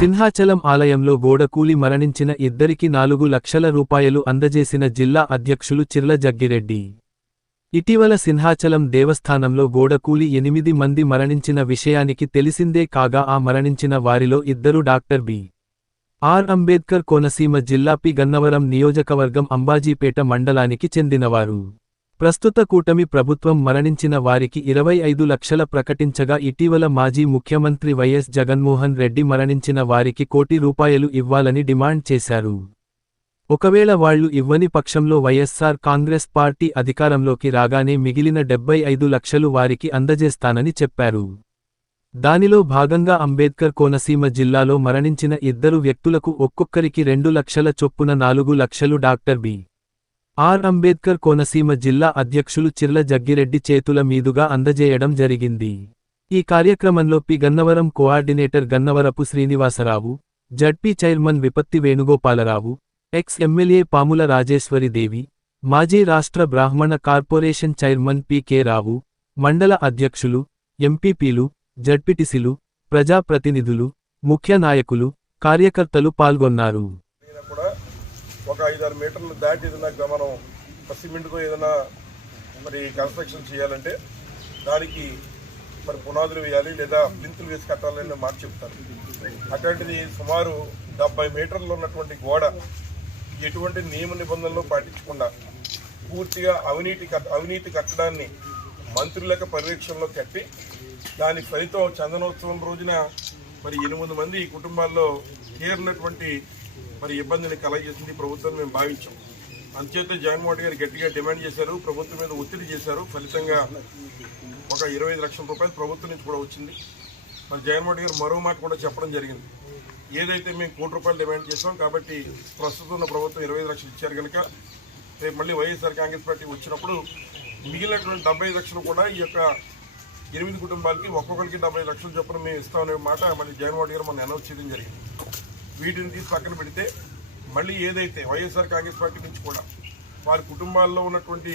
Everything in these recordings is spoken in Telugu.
సింహాచలం ఆలయంలో గోడకూలి మరణించిన ఇద్దరికి నాలుగు లక్షల రూపాయలు అందజేసిన జిల్లా అధ్యక్షులు చిర్ల జగ్గిరెడ్డి. ఇటీవల సింహాచలం దేవస్థానంలో గోడకూలి ఎనిమిది మంది మరణించిన విషయానికి తెలిసిందే కాగా ఆ మరణించిన వారిలో ఇద్దరు doctor B. R. Ambedkar Konaseema జిల్లా పి. గన్నవరం నియోజకవర్గం అంబాజీపేట మండలానికి చెందినవారు. ప్రస్తుత కూటమి ప్రభుత్వం మరణించిన వారికి ఇరవై ఐదు లక్షల ప్రకటించగా ఇటీవల మాజీ ముఖ్యమంత్రి వైఎస్ జగన్మోహన్ రెడ్డి మరణించిన వారికి కోటి రూపాయలు ఇవ్వాలని డిమాండ్ చేశారు. ఒకవేళ వాళ్ళు ఇవ్వని పక్షంలో వైఎస్సార్ కాంగ్రెస్ పార్టీ అధికారంలోకి రాగానే మిగిలిన డెబ్బై ఐదు లక్షలు వారికి అందజేస్తానని చెప్పారు. దానిలో భాగంగా అంబేద్కర్ కోనసీమ జిల్లాలో మరణించిన ఇద్దరు వ్యక్తులకు ఒక్కొక్కరికి రెండు లక్షల చొప్పున నాలుగు లక్షలు doctor B. R. Ambedkar Konaseema జిల్లా అధ్యక్షులు చిర్ల జగ్గిరెడ్డి చేతుల మీదుగా అందజేయడం జరిగింది. ఈ కార్యక్రమంలో P. Gannavaram coordinator Gannavarapu Srinivasarao ZP chairman Vipatti Venugopalarao ex MLA Pamula Rajeswaridevi మాజీ రాష్ట్ర బ్రాహ్మణ కార్పొరేషన్ చైర్మన్ పికే రావు మండల అధ్యక్షులు ఎంపీపీలు జడ్పిటిసిలు ప్రజాప్రతినిధులు ముఖ్య నాయకులు కార్యకర్తలు పాల్గొన్నారు. ఒక ఐదారు మీటర్లు దాటి ఏదైనా మనం సిమెంట్తో ఏదైనా మరి కన్స్ట్రక్షన్ చేయాలంటే దానికి మరి పునాదులు వేయాలి లేదా ప్లింతులు వేసి కట్టాలని మాట చెప్తారు అటువంటిది సుమారు డెబ్బై మీటర్లు ఉన్నటువంటి గోడ ఎటువంటి నియమ నిబంధనలు పాటించకుండా పూర్తిగా అవినీతి అవినీతి కట్టడాన్ని మంత్రుల పర్యవేక్షణలో కట్టి దాని ఫలితం చందనోత్సవం రోజున మరి ఎనిమిది మంది కుటుంబాల్లో చేరినటువంటి మరి ఇబ్బందిని కలగజేసింది ప్రభుత్వం మేము భావించాం. అందుచేత జగన్మోహన్ గారు గట్టిగా డిమాండ్ చేశారు ప్రభుత్వం మీద ఒత్తిడి చేశారు. ఫలితంగా ఒక ఇరవై ఐదు లక్షల రూపాయలు ప్రభుత్వం నుంచి కూడా వచ్చింది. మరి జగన్మోహన్ గారు మరో మాట కూడా చెప్పడం జరిగింది. ఏదైతే మేము కోటి రూపాయలు డిమాండ్ చేసాం కాబట్టి ప్రస్తుతం ఉన్న ప్రభుత్వం ఇరవై ఐదు లక్షలు ఇచ్చారు కనుక రేపు మళ్ళీ వైఎస్ఆర్ కాంగ్రెస్ పార్టీ వచ్చినప్పుడు మిగిలినటువంటి డెబ్బై లక్షలు కూడా ఈ యొక్క ఎనిమిది కుటుంబాలకి ఒక్కొక్కరికి డెబ్బై లక్షలు చొప్పున మేము ఇస్తామనే మాట మళ్ళీ జగన్మోహన్ గారు మన అనౌన్స్ చేయడం జరిగింది. వీటిని తీసి పక్కన పెడితే మళ్ళీ ఏదైతే వైఎస్ఆర్ కాంగ్రెస్ పార్టీ నుంచి కూడా వారి కుటుంబాల్లో ఉన్నటువంటి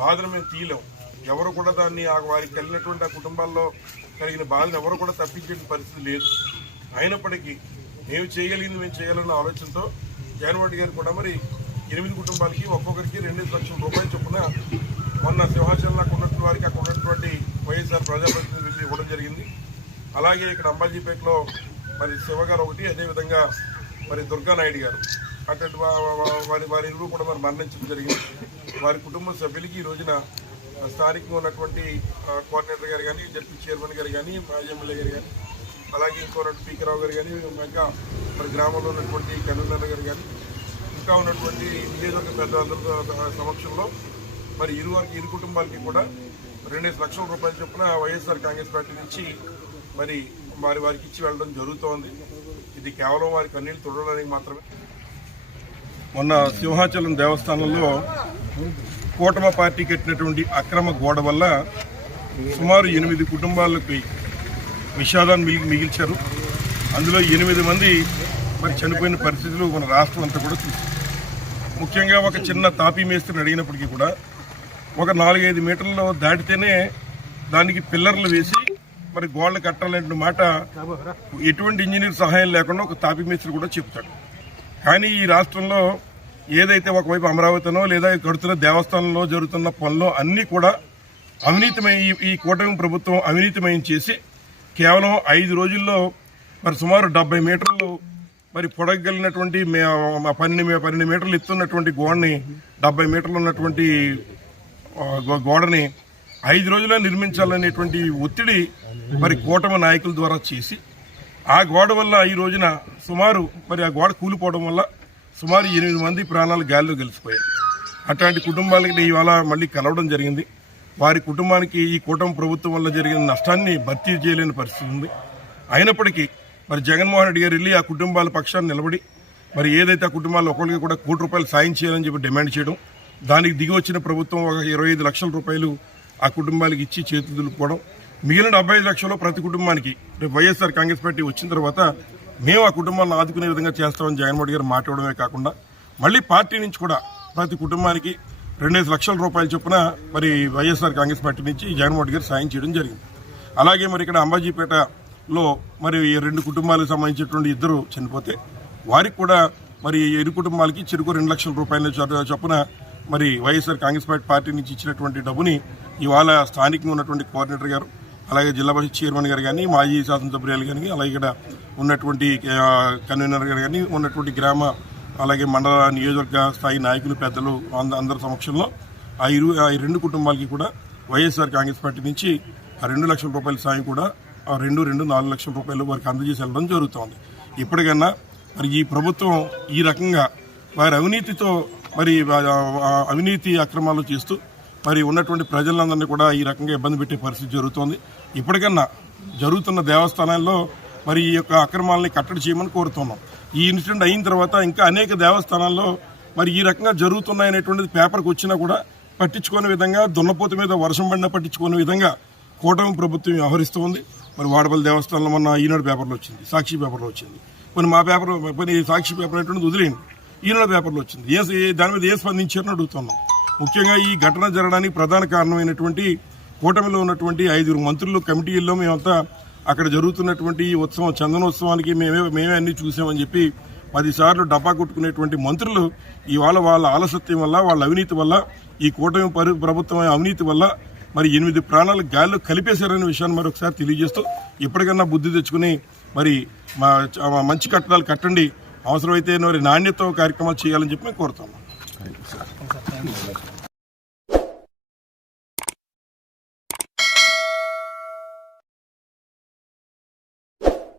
బాధను మేము తీయలేం. ఎవరు కూడా దాన్ని ఆ వారికి కలిగినటువంటి ఆ కుటుంబాల్లో కలిగిన బాధను ఎవరు కూడా తప్పించే పరిస్థితి లేదు. అయినప్పటికీ మేము చేయగలిగింది మేము చేయాలన్న ఆలోచనతో జగన్మోహన్ గారు కూడా మరి ఎనిమిది కుటుంబాలకి ఒక్కొక్కరికి రెండు లక్షల రూపాయలు చొప్పున మొన్న సింహాచలంలో అక్కడ ఉన్నటువంటి వారికి అక్కడ ఉన్నటువంటి వైఎస్ఆర్ ప్రజాప్రతినిధులు వెళ్ళి ఇవ్వడం జరిగింది. అలాగే ఇక్కడ అంబాజీపేటలో మరి శివ గారు ఒకటి అదేవిధంగా మరి దుర్గానాయుడు గారు. అటువంటి వారి వారి ఇరువురు కూడా మరి మరణించడం జరిగింది. వారి కుటుంబ సభ్యులకి ఈ రోజున స్థానికంగా ఉన్నటువంటి కోఆర్డినేటర్ గారు కానీ జడ్పీ చైర్మన్ గారు కానీ మాజీ ఎమ్మెల్యే గారు కానీ అలాగే ఇంకో రెండు రావు గారు కానీ ఇంకా మరి గ్రామంలో ఉన్నటువంటి కన్వీనర్ గారు కానీ ఇంకా ఉన్నటువంటి నియోజకవర్గ పెద్దలందరూ సమక్షంలో మరి ఇరు వారికి ఇరు కుటుంబాలకి కూడా రెండేసి లక్షల రూపాయల చొప్పున వైఎస్ఆర్ కాంగ్రెస్ పార్టీ నుంచి మరి వారి వారికి ఇచ్చి వెళ్ళడం జరుగుతోంది. ఇది కేవలం వారి కన్నీళ్ళు చూడడానికి మాత్రమే. మొన్న సింహాచలం దేవస్థానంలో కూటమ పార్టీ కట్టినటువంటి అక్రమ గోడ వల్ల సుమారు ఎనిమిది కుటుంబాలకి విషాదాన్ని మిగి మిగిల్చారు. అందులో ఎనిమిది మంది మరి చనిపోయిన పరిస్థితులు మన రాష్ట్రం అంతా కూడా చూసింది. ముఖ్యంగా ఒక చిన్న తాపీ మేస్త్రిని అడిగినప్పటికీ కూడా ఒక నాలుగైదు మీటర్లు దాటితేనే దానికి పిల్లర్లు వేసి మరి గోడలు కట్టాలనే మాట ఎటువంటి ఇంజనీర్ సహాయం లేకుండా ఒక తాపీ మిస్త్రి కూడా చెప్తాడు. కానీ ఈ రాష్ట్రంలో ఏదైతే ఒకవైపు అమరావతినో లేదా కడుతున్న దేవస్థానంలో జరుగుతున్న పనులు అన్నీ కూడా అవినీతమై ఈ- ఈ కూటమి ప్రభుత్వం అవినీతిమయం చేసి కేవలం ఐదు రోజుల్లో మరి సుమారు డెబ్బై మీటర్లు మరి పొడగలిగినటువంటి పన్నెండు పన్నెండు మీటర్లు ఎత్తున్నటువంటి గోడని డెబ్బై మీటర్లు ఉన్నటువంటి గోడని ఐదు రోజుల్లో నిర్మించాలనేటువంటి ఒత్తిడి మరి కూటమి నాయకుల ద్వారా చేసి ఆ గోడ వల్ల ఈ రోజున సుమారు మరి ఆ గోడ కూలిపోవడం వల్ల సుమారు ఎనిమిది మంది ప్రాణాలు గాలిలో గెలిచిపోయాయి. అట్లాంటి కుటుంబాలకి ఇవాళ మళ్ళీ కలవడం జరిగింది. వారి కుటుంబానికి ఈ కూటమి ప్రభుత్వం వల్ల జరిగిన నష్టాన్ని భర్తీ చేయలేని పరిస్థితి ఉంది. అయినప్పటికీ మరి జగన్మోహన్ రెడ్డి గారు వెళ్ళి ఆ కుటుంబాల పక్షాన్ని నిలబడి మరి ఏదైతే ఆ కుటుంబాలు ఒకరికి కూడా కోటి రూపాయలు సాయం చేయాలని చెప్పి డిమాండ్ చేయడం దానికి దిగి వచ్చిన ప్రభుత్వం ఒక ఇరవై ఐదు లక్షల రూపాయలు ఆ కుటుంబాలకు ఇచ్చి చేతులు దులుపుకోవడం మిగిలిన డెబ్బై ఐదు లక్షలు ప్రతి కుటుంబానికి. రేపు వైఎస్ఆర్ కాంగ్రెస్ పార్టీ వచ్చిన తర్వాత మేము ఆ కుటుంబాలను ఆదుకునే విధంగా చేస్తామని జగన్మోహన్ గారు మాట్లాడమే కాకుండా మళ్ళీ పార్టీ నుంచి కూడా ప్రతి కుటుంబానికి రెండేసి లక్షల రూపాయల చొప్పున మరి వైఎస్ఆర్ కాంగ్రెస్ పార్టీ నుంచి జగన్మోహన్ గారు సాయం చేయడం జరిగింది. అలాగే మరి ఇక్కడ అంబాజీపేటలో మరి ఈ రెండు కుటుంబాలకు సంబంధించినటువంటి ఇద్దరు చనిపోతే వారికి కూడా మరి ఈ ఇరు కుటుంబాలకి చెరుకు రెండు లక్షల రూపాయల చొప్పున మరి వైఎస్ఆర్ కాంగ్రెస్ పార్టీ పార్టీ నుంచి ఇచ్చినటువంటి డబ్బుని ఇవాళ స్థానికంగా ఉన్నటువంటి కోఆర్డినేటర్ గారు అలాగే జిల్లా పరిషత్ చైర్మన్ గారు కానీ మాజీ శాసనసభ్యులు కానీ అలాగే ఇక్కడ ఉన్నటువంటి కన్వీనర్ గారు కానీ ఉన్నటువంటి గ్రామ అలాగే మండల నియోజకవర్గ స్థాయి నాయకులు పెద్దలు అంద- అందరి సమక్షంలో ఆ ఇరు ఆ రెండు కుటుంబాలకి కూడా వైఎస్ఆర్ కాంగ్రెస్ పార్టీ నుంచి ఆ రెండు లక్షల రూపాయల సాయం కూడా ఆ రెండు రెండు నాలుగు లక్షల రూపాయలు వారికి అందజేసి వెళ్ళడం జరుగుతోంది. ఇప్పటికన్నా మరి ఈ ప్రభుత్వం ఈ రకంగా వారి అవినీతితో మరి అవినీతి అక్రమాలు చేస్తూ మరి ఉన్నటువంటి ప్రజలందరినీ కూడా ఈ రకంగా ఇబ్బంది పెట్టే పరిస్థితి జరుగుతోంది. ఇప్పటికన్నా జరుగుతున్న దేవస్థానాల్లో మరి ఈ యొక్క అక్రమాలని కట్టడి చేయమని కోరుతున్నాం. ఈ ఇన్సిడెంట్ అయిన తర్వాత ఇంకా అనేక దేవస్థానాల్లో మరి ఈ రకంగా జరుగుతున్నాయనేటువంటిది పేపర్కి వచ్చినా కూడా పట్టించుకునే విధంగా దున్నపోత మీద వర్షం పడినా పట్టించుకునే విధంగా కూటమి ప్రభుత్వం వ్యవహరిస్తూ ఉంది. మరి వాడపల్లి దేవస్థానంలో మొన్న ఈనాడు పేపర్లో వచ్చింది సాక్షి పేపర్లో వచ్చింది. కొన్ని మా పేపర్ కొన్ని సాక్షి పేపర్ అనేటువంటిది వదిలేయండి. ఈనాడు పేపర్లో వచ్చింది. ఏ ఏ- దాని మీద ఏ స్పందించారని అడుగుతున్నాం. ముఖ్యంగా ఈ ఘటన జరగడానికి ప్రధాన కారణమైనటువంటి కూటమిలో ఉన్నటువంటి ఐదుగురు మంత్రులు కమిటీల్లో మేమంతా అక్కడ జరుగుతున్నటువంటి ఈ ఉత్సవం చందనోత్సవానికి మేమే మేమే అన్ని చూసామని చెప్పి పదిసార్లు డబ్బా కొట్టుకునేటువంటి మంత్రులు ఇవాళ వాళ్ళ ఆలసత్యం వల్ల వాళ్ళ అవినీతి వల్ల ఈ కూటమి పరి ప్రభుత్వం అవినీతి వల్ల మరి ఎనిమిది ప్రాణాలు గాల్లో కలిపేశారనే విషయాన్ని మరొకసారి తెలియజేస్తూ ఇప్పటికన్నా బుద్ధి తెచ్చుకుని మరి మా మా మంచి కట్టడాలు కట్టండి. అవసరమైతే మరి నాణ్యత కార్యక్రమాలు చేయాలని చెప్పి మేము కోరుతున్నాం. Ну,